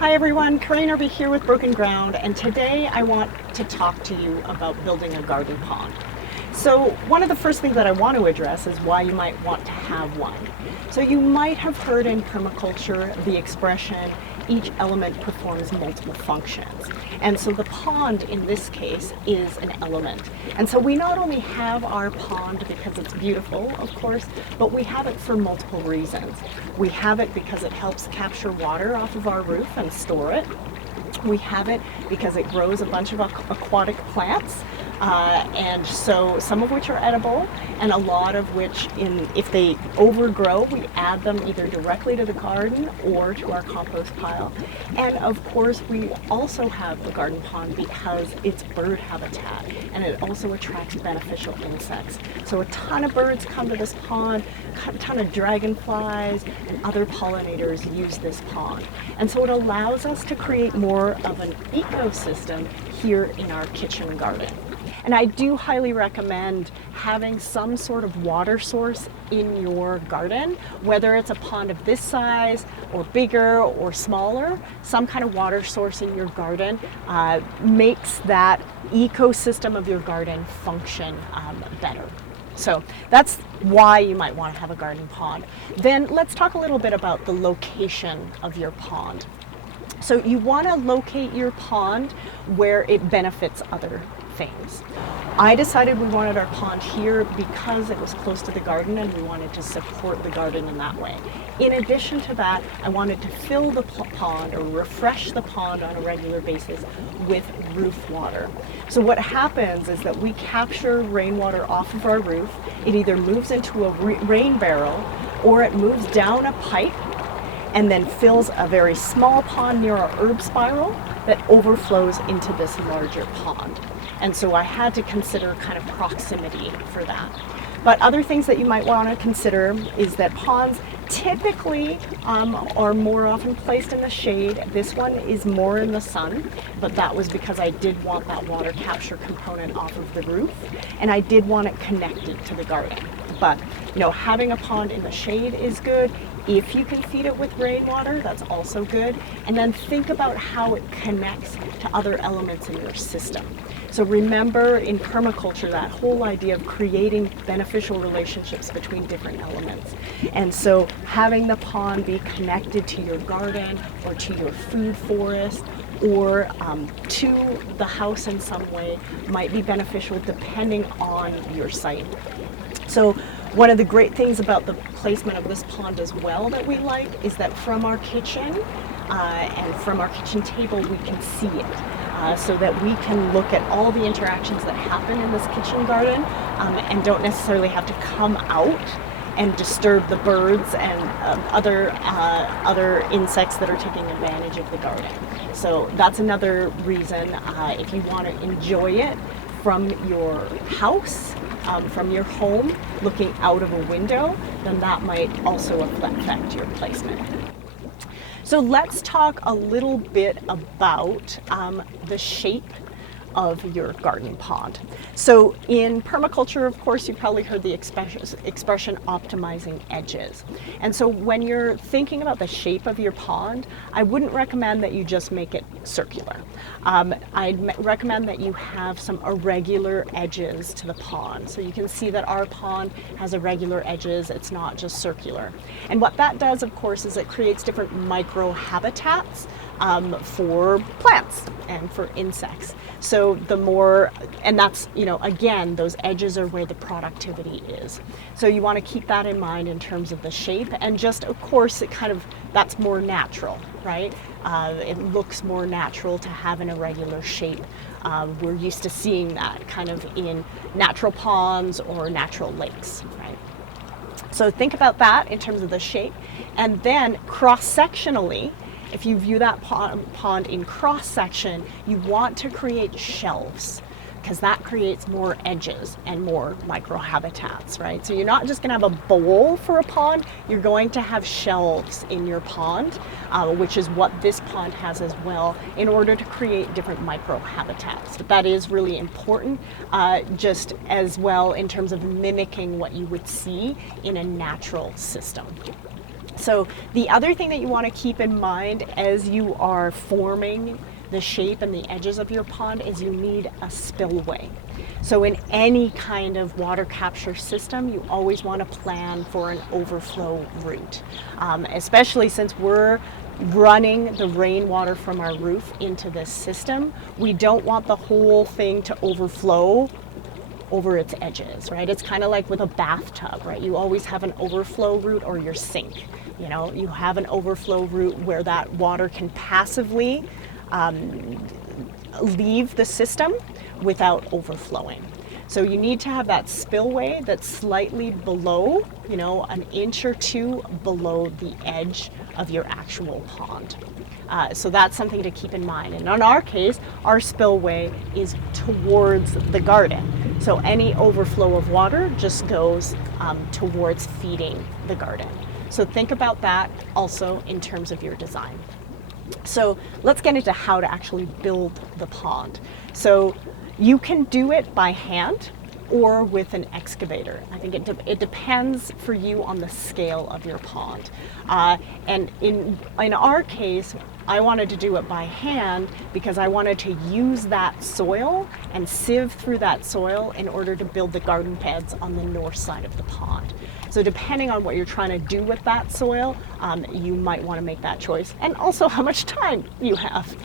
Hi everyone, Kareen Erbe here with Broken Ground, and today I want to talk to you about building a garden pond. So one of the first things that I want to address is why you might want to have one. So you might have heard in permaculture the expression, each element performs multiple functions. And so the pond in this case is an element. And so we not only have our pond because it's beautiful, of course, but we have it for multiple reasons. We have it because it helps capture water off of our roof and store it. We have it because it grows a bunch of aquatic plants, and so some of which are edible, and a lot of which, if they overgrow, we add them either directly to the garden or to our compost pile. And of course, we also have the garden pond because it's bird habitat, and it also attracts beneficial insects. So a ton of birds come to this pond, a ton of dragonflies and other pollinators use this pond. And so it allows us to create more of an ecosystem here in our kitchen garden. And I do highly recommend having some sort of water source in your garden, whether it's a pond of this size or bigger or smaller. Some kind of water source in your garden makes that ecosystem of your garden function better. So that's why you might want to have a garden pond. Then let's talk a little bit about the location of your pond. So you want to locate your pond where it benefits other things. I decided we wanted our pond here because it was close to the garden and we wanted to support the garden in that way. In addition to that, I wanted to fill the pond or refresh the pond on a regular basis with roof water. So what happens is that we capture rainwater off of our roof. It either moves into a rain barrel or it moves down a pipe and then fills a very small pond near our herb spiral that overflows into this larger pond. And so I had to consider kind of proximity for that. But other things that you might want to consider is that ponds typically are more often placed in the shade. This one is more in the sun, but that was because I did want that water capture component off of the roof, and I did want it connected to the garden. But having a pond in the shade is good. If you can feed it with rainwater, that's also good. And then think about how it connects to other elements in your system. So remember in permaculture that whole idea of creating beneficial relationships between different elements. And so having the pond be connected to your garden or to your food forest or to the house in some way might be beneficial depending on your site. So one of the great things about the placement of this pond as well that we like is that from our kitchen and from our kitchen table we can see it. So that we can look at all the interactions that happen in this kitchen garden and don't necessarily have to come out and disturb the birds and other insects that are taking advantage of the garden. So that's another reason if you want to enjoy it from your house, from your home, looking out of a window, then that might also affect your placement. So let's talk a little bit about the shape of your garden pond. So in permaculture, of course, you've probably heard the expression optimizing edges. And so when you're thinking about the shape of your pond, I wouldn't recommend that you just make it circular. I'd recommend that you have some irregular edges to the pond. So you can see that our pond has irregular edges, it's not just circular. And what that does, of course, is it creates different micro habitats for plants and for insects. So the more, and that's, again, those edges are where the productivity is. So you want to keep that in mind in terms of the shape, and just, of course, that's more natural, right? It looks more natural to have an irregular shape. We're used to seeing that kind of in natural ponds or natural lakes, right? So think about that in terms of the shape, and then cross-sectionally, if you view that pond in cross-section, you want to create shelves because that creates more edges and more microhabitats, right? So you're not just going to have a bowl for a pond, you're going to have shelves in your pond, which is what this pond has as well, in order to create different microhabitats. But that is really important, just as well in terms of mimicking what you would see in a natural system. So the other thing that you want to keep in mind as you are forming the shape and the edges of your pond is you need a spillway. So in any kind of water capture system, you always want to plan for an overflow route, especially since we're running the rainwater from our roof into this system. We don't want the whole thing to overflow over its edges, right? It's kind of like with a bathtub, right? You always have an overflow route, or your sink. You know, you have an overflow route where that water can passively leave the system without overflowing. So you need to have that spillway that's slightly below, you know, an inch or two below the edge of your actual pond. So that's something to keep in mind. And in our case, our spillway is towards the garden. So any overflow of water just goes towards feeding the garden. So think about that also in terms of your design. So let's get into how to actually build the pond. So you can do it by hand or with an excavator. I think it depends for you on the scale of your pond. And in our case, I wanted to do it by hand because I wanted to use that soil and sieve through that soil in order to build the garden beds on the north side of the pond. So depending on what you're trying to do with that soil, you might want to make that choice, and also how much time you have.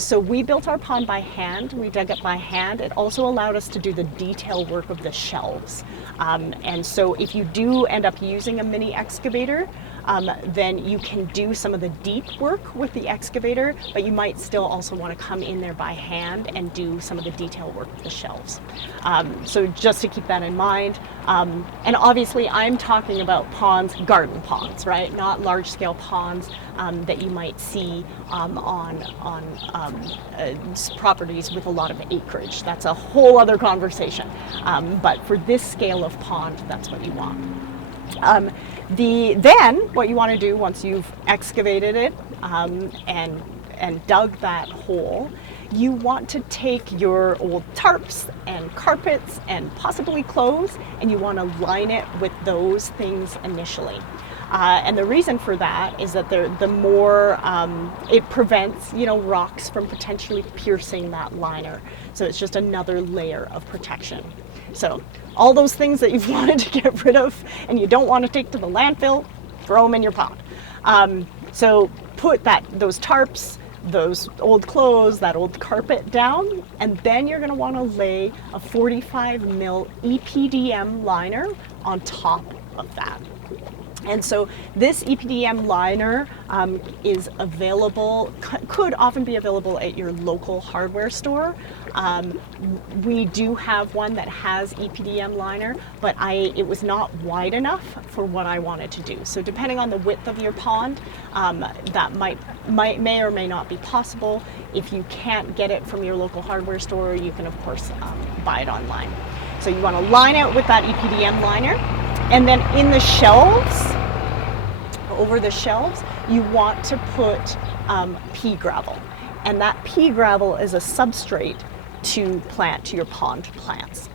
So we built our pond by hand. We dug it by hand. It also allowed us to do the detail work of the shelves. And so if you do end up using a mini excavator, then you can do some of the deep work with the excavator, but you might still also want to come in there by hand and do some of the detail work with the shelves. So just to keep that in mind. And obviously I'm talking about ponds, garden ponds, right? Not large scale ponds that you might see on properties with a lot of acreage. That's a whole other conversation. But for this scale of pond, that's what you want. Then what you want to do once you've excavated it and dug that hole, you want to take your old tarps and carpets and possibly clothes, and you want to line it with those things initially. And the reason for that is that the more it prevents, you know, rocks from potentially piercing that liner. So it's just another layer of protection. So all those things that you've wanted to get rid of and you don't want to take to the landfill, throw them in your pond. So put those tarps, those old clothes, that old carpet down, and then you're going to want to lay a 45 mil EPDM liner on top of that. And so this EPDM liner is available, could often be available at your local hardware store. We do have one that has EPDM liner, but it was not wide enough for what I wanted to do. So depending on the width of your pond, that may or may not be possible. If you can't get it from your local hardware store, you can of course buy it online. So you want to line out with that EPDM liner. And then in the shelves, over the shelves, you want to put pea gravel. And that pea gravel is a substrate to plant your pond plants.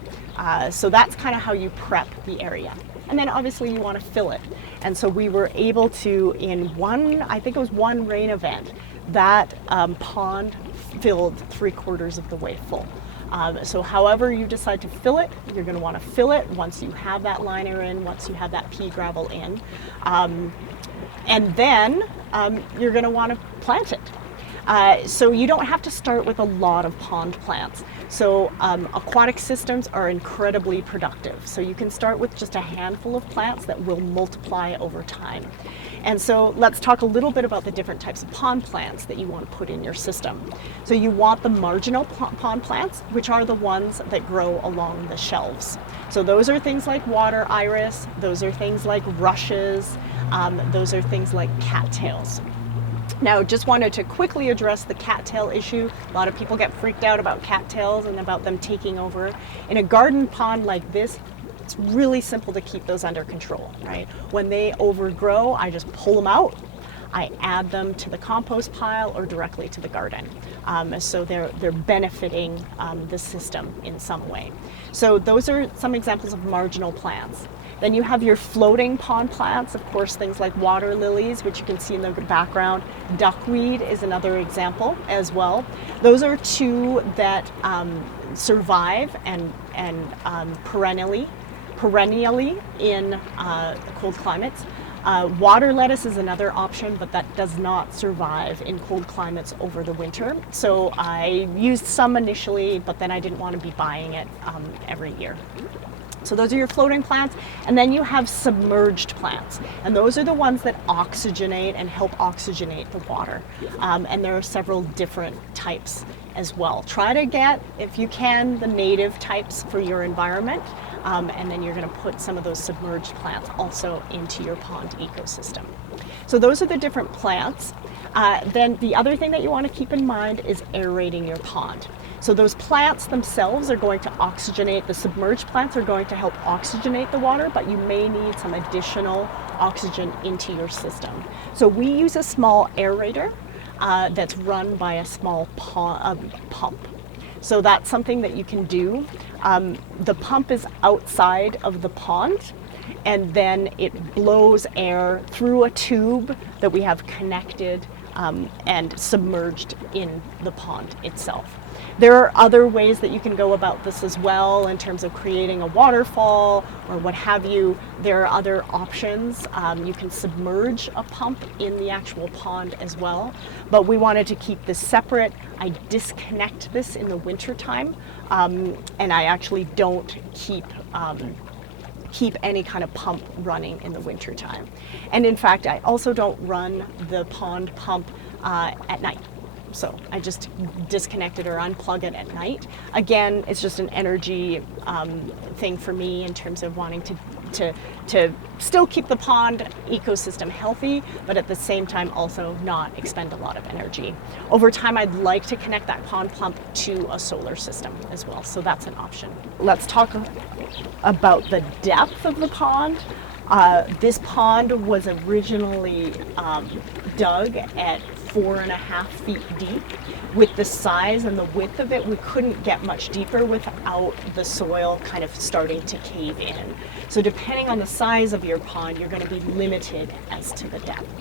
So that's kind of how you prep the area. And then obviously you want to fill it. And so we were able to, in I think it was one rain event, that pond filled 3/4 of the way full. So however you decide to fill it, you're going to want to fill it once you have that liner in, once you have that pea gravel in. And then you're going to want to plant it. So you don't have to start with a lot of pond plants. So aquatic systems are incredibly productive. So you can start with just a handful of plants that will multiply over time. And so let's talk a little bit about the different types of pond plants that you want to put in your system. So you want the marginal pond plants, which are the ones that grow along the shelves. So those are things like water iris, those are things like rushes, those are things like cattails. Now, just wanted to quickly address the cattail issue. A lot of people get freaked out about cattails and about them taking over. In a garden pond like this, it's really simple to keep those under control, right? When they overgrow, I just pull them out. I add them to the compost pile or directly to the garden. So they're benefiting the system in some way. So those are some examples of marginal plants. Then you have your floating pond plants, of course, things like water lilies, which you can see in the background. Duckweed is another example as well. Those are two that survive and perennially in cold climates. Water lettuce is another option, but that does not survive in cold climates over the winter. So I used some initially, but then I didn't want to be buying it every year. So those are your floating plants, and then you have submerged plants, and those are the ones that oxygenate and help oxygenate the water. And there are several different types as well. Try to get, if you can, the native types for your environment, and then you're going to put some of those submerged plants also into your pond ecosystem. So those are the different plants. Then the other thing that you want to keep in mind is aerating your pond. So those plants themselves are going to oxygenate, the submerged plants are going to help oxygenate the water, but you may need some additional oxygen into your system. So we use a small aerator that's run by a small pump. So that's something that you can do. The pump is outside of the pond, and then it blows air through a tube that we have connected and submerged in the pond itself. There are other ways that you can go about this as well in terms of creating a waterfall or what have you. There are other options. You can submerge a pump in the actual pond as well, but we wanted to keep this separate. I disconnect this in the winter time, and I actually don't keep any kind of pump running in the winter time. And in fact, I also don't run the pond pump at night. So I just disconnect it or unplug it at night. Again, it's just an energy thing for me in terms of wanting to still keep the pond ecosystem healthy, but at the same time also not expend a lot of energy. Over time, I'd like to connect that pond pump to a solar system as well, so that's an option. Let's talk about the depth of the pond. This pond was originally dug at 4.5 feet deep. With the size and the width of it, we couldn't get much deeper without the soil kind of starting to cave in. So depending on the size of your pond, you're going to be limited as to the depth.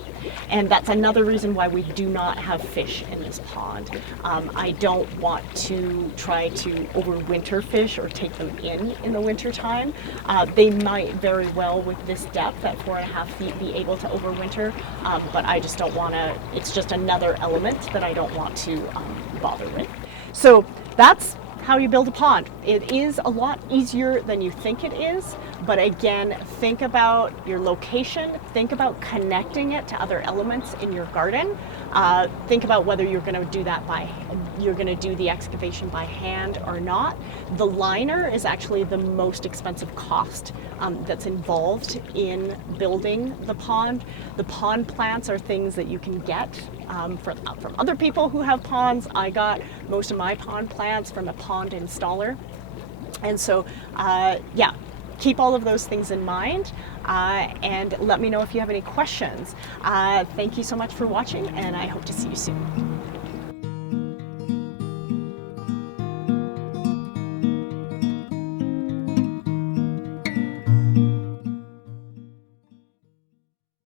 And that's another reason why we do not have fish in this pond. I don't want to try to overwinter fish or take them in the winter time. They might very well, with this depth at 4.5 feet, be able to overwinter, but I just don't want to. It's just another element that I don't want to bother with. So that's how you build a pond. It is a lot easier than you think it is, but again, think about your location, think about connecting it to other elements in your garden. Think about whether you're going to do that you're going to do the excavation by hand or not. The liner is actually the most expensive cost that's involved in building the pond. The pond plants are things that you can get from other people who have ponds. I got most of my pond plants from a pond installer. And so, yeah, keep all of those things in mind, and let me know if you have any questions. Thank you so much for watching, and I hope to see you soon.